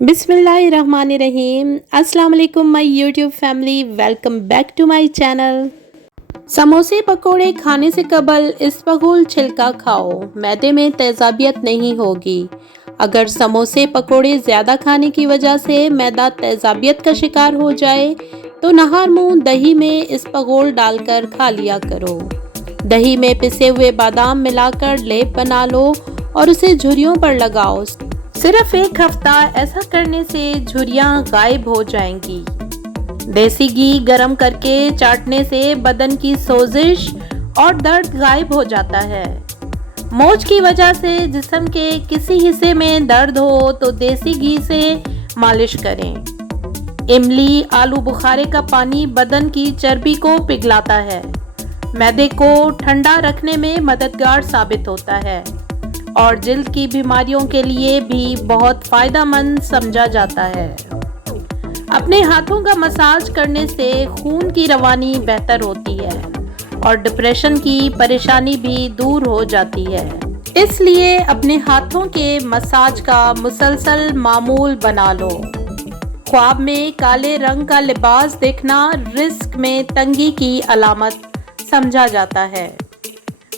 बिस्मिल्लाहिर्रहमानिर्रहीम। अस्सलाम वालेकुम my YouTube family, welcome back to my channel. समोसे पकोड़े खाने से कबल इसबगोल छिलका खाओ, मैदे में तेजाबियत नहीं होगी। अगर समोसे पकोड़े ज़्यादा खाने की वजह से मैदा तेजाबियत का शिकार हो जाए तो नहार मुंह दही में इसबगोल डालकर खा लिया करो। दही में पिसे हुए बादाम मिलाकर लेप बना लो और उसे झुर्रियों पर लगाओ। सिर्फ एक हफ्ता ऐसा करने से झुर्रियाँ गायब हो जाएंगी। देसी घी गरम करके चाटने से बदन की सोजिश और दर्द गायब हो जाता है। मोच की वजह से जिस्म के किसी हिस्से में दर्द हो तो देसी घी से मालिश करें। इमली आलू बुखारे का पानी बदन की चर्बी को पिघलाता है, मैदे को ठंडा रखने में मददगार साबित होता है और जिल्द की बीमारियों के लिए भी बहुत फायदेमंद समझा जाता है। अपने हाथों का मसाज करने से खून की रवानी बेहतर होती है और डिप्रेशन की परेशानी भी दूर हो जाती है। इसलिए अपने हाथों के मसाज का मुसलसल मामूल बना लो। ख्वाब में काले रंग का लिबास देखना रिस्क में तंगी की अलामत समझा जाता है।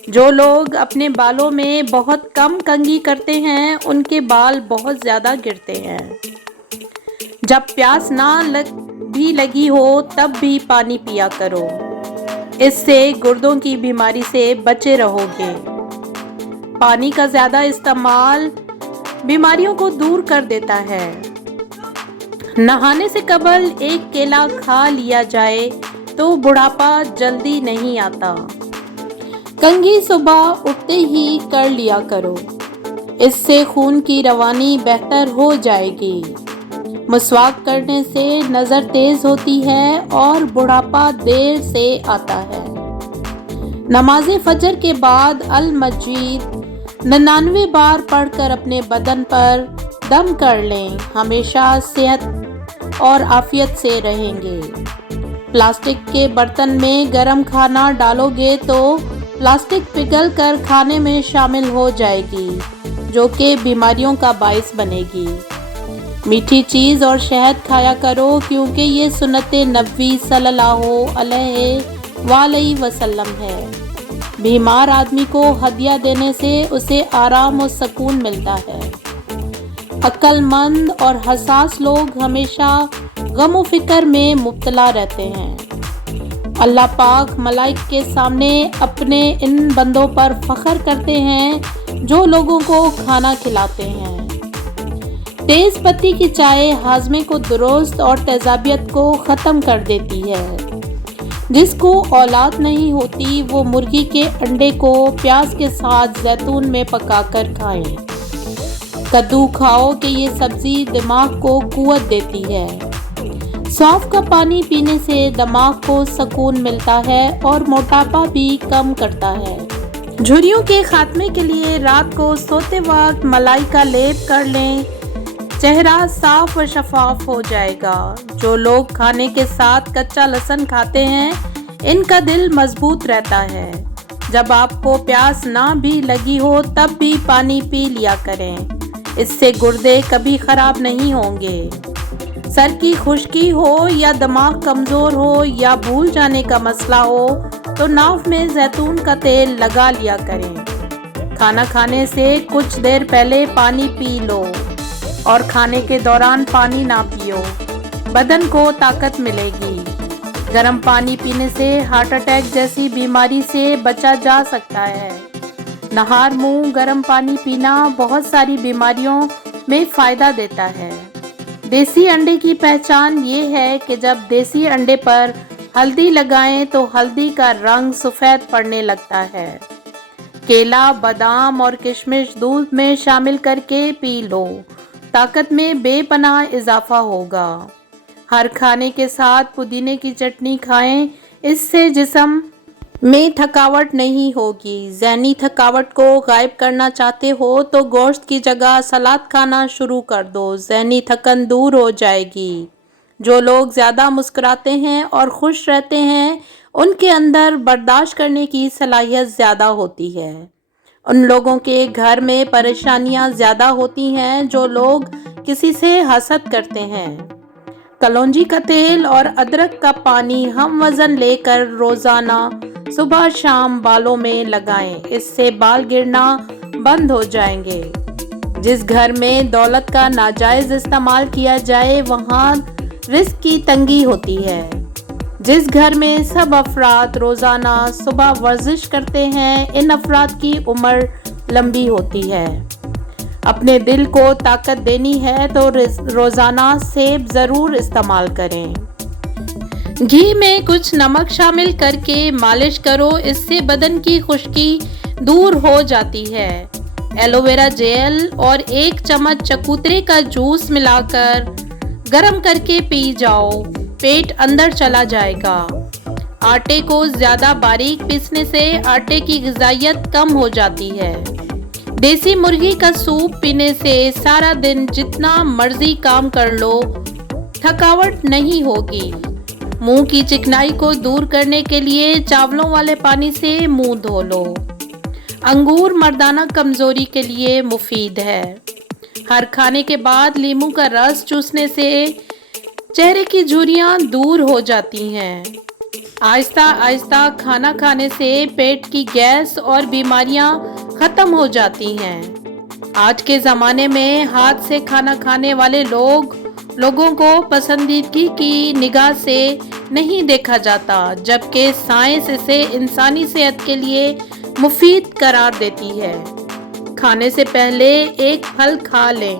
जो लोग अपने बालों में बहुत कम कंघी करते हैं उनके बाल बहुत ज़्यादा गिरते हैं। जब प्यास भी लगी हो तब भी पानी पिया करो, इससे गुर्दों की बीमारी से बचे रहोगे। पानी का ज़्यादा इस्तेमाल बीमारियों को दूर कर देता है। नहाने से कबल एक केला खा लिया जाए तो बुढ़ापा जल्दी नहीं आता। कंघी सुबह उठते ही कर लिया करो, इससे खून की रवानी बेहतर हो जाएगी। मसवाक करने से नज़र तेज होती है और बुढ़ापा देर से आता है। नमाज फजर के बाद अल मजीद 99 बार पढ़कर अपने बदन पर दम कर लें, हमेशा सेहत और आफियत से रहेंगे। प्लास्टिक के बर्तन में गर्म खाना डालोगे तो प्लास्टिक पिघल कर खाने में शामिल हो जाएगी, जो कि बीमारियों का बाइस बनेगी। मीठी चीज़ और शहद खाया करो क्योंकि ये सुन्नत नबी सल्लल्लाहु अलैहि वसल्लम है। बीमार आदमी को हदिया देने से उसे आराम और सुकून मिलता है। अक्लमंद और हसास लोग हमेशा गम और फिक्र में मुब्तला रहते हैं। अल्लाह पाक मलाइक के सामने अपने इन बंदों पर फख्र करते हैं जो लोगों को खाना खिलाते हैं। तेज पत्ती की चाय हाजमे को दुरुस्त और तेजाबियत को ख़त्म कर देती है। जिसको औलाद नहीं होती वो मुर्गी के अंडे को प्याज के साथ जैतून में पकाकर खाएं। कद्दू खाओ कि ये सब्ज़ी दिमाग को कुव्वत देती है। सौंफ का पानी पीने से दिमाग को सुकून मिलता है और मोटापा भी कम करता है। झुर्रियों के खात्मे के लिए रात को सोते वक्त मलाई का लेप कर लें, चेहरा साफ व शफाफ हो जाएगा। जो लोग खाने के साथ कच्चा लहसुन खाते हैं इनका दिल मजबूत रहता है। जब आपको प्यास ना भी लगी हो तब भी पानी पी लिया करें, इससे गुर्दे कभी खराब नहीं होंगे। सर की खुश्की हो या दिमाग कमज़ोर हो या भूल जाने का मसला हो तो नाव में जैतून का तेल लगा लिया करें। खाना खाने से कुछ देर पहले पानी पी लो और खाने के दौरान पानी ना पियो, बदन को ताकत मिलेगी। गर्म पानी पीने से हार्ट अटैक जैसी बीमारी से बचा जा सकता है। नहार मुंह गर्म पानी पीना बहुत सारी बीमारियों में फ़ायदा देता है। देसी अंडे की पहचान ये है कि जब देसी अंडे पर हल्दी लगाएं तो हल्दी का रंग सफ़ेद पड़ने लगता है। केला, बादाम और किशमिश दूध में शामिल करके पी लो, ताकत में बेपनाह इजाफा होगा। हर खाने के साथ पुदीने की चटनी खाएं, इससे जिस्म में थकावट नहीं होगी। ज़हनी थकावट को गायब करना चाहते हो तो गोश्त की जगह सलाद खाना शुरू कर दो, ज़हनी थकन दूर हो जाएगी। जो लोग ज़्यादा मुस्कुराते हैं और खुश रहते हैं उनके अंदर बर्दाश्त करने की सलाहियत ज़्यादा होती है। ان لوگوں کے گھر میں پریشانیاں زیادہ ہوتی ہیں جو لوگ کسی سے حسد کرتے ہیں۔ کلونجی کا تیل اور ادرک کا پانی ہم وزن لے کر روزانہ صبح شام بالوں میں لگائیں، اس سے بال گرنا بند ہو جائیں گے۔ جس گھر میں دولت کا ناجائز استعمال کیا جائے وہاں رزق کی تنگی ہوتی ہے۔ جس گھر میں سب افراد روزانہ صبح ورزش کرتے ہیں ان افراد کی عمر لمبی ہوتی ہے۔ اپنے دل کو طاقت دینی ہے تو روزانہ سیب ضرور استعمال کریں۔ گھی میں کچھ نمک شامل کر کے مالش کرو، اس سے بدن کی خشکی دور ہو جاتی ہے۔ ایلو ویرا جیل اور 1 چمچ چکوترے کا جوس ملا کر گرم کر کے پی جاؤ، پیٹ اندر چلا جائے گا۔ آٹے کو زیادہ باریک پیسنے سے آٹے کی غذائیت کم ہو جاتی ہے۔ دیسی مرغی کا سوپ پینے سے سارا دن جتنا مرضی کام کر لو، تھکاوٹ نہیں ہوگی۔ منہ کی چکنائی کو دور کرنے کے لیے چاولوں والے پانی سے منہ دھو لو۔ انگور مردانہ کمزوری کے لیے مفید ہے۔ ہر کھانے کے بعد لیموں کا رس چوسنے سے چہرے کی جھریاں دور ہو جاتی ہیں۔ آہستہ آہستہ کھانا کھانے سے پیٹ کی گیس اور بیماریاں ختم ہو جاتی ہیں۔ آج کے زمانے میں ہاتھ سے کھانا کھانے والے لوگوں کو پسندیدگی کی نگاہ سے نہیں دیکھا جاتا، جبکہ سائنس اسے انسانی صحت کے لیے مفید قرار دیتی ہے۔ کھانے سے پہلے 1 پھل کھا لیں،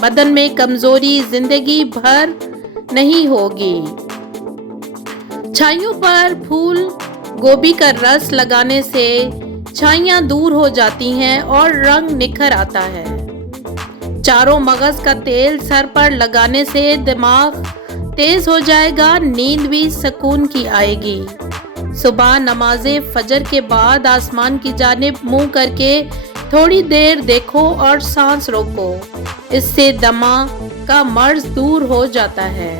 بدن میں کمزوری زندگی بھر نہیں ہوگی۔ چھائیوں پر پھول گوبھی کا رس لگانے سے چھائیاں دور ہو جاتی ہیں اور رنگ نکھر آتا ہے۔ چاروں مغز کا تیل سر پر لگانے سے دماغ تیز ہو جائے گا، نیند بھی سکون کی آئے گی۔ صبح نماز فجر کے بعد آسمان کی جانب منہ کر کے تھوڑی دیر دیکھو اور سانس روکو، اس سے دمہ کا مرض دور ہو جاتا ہے۔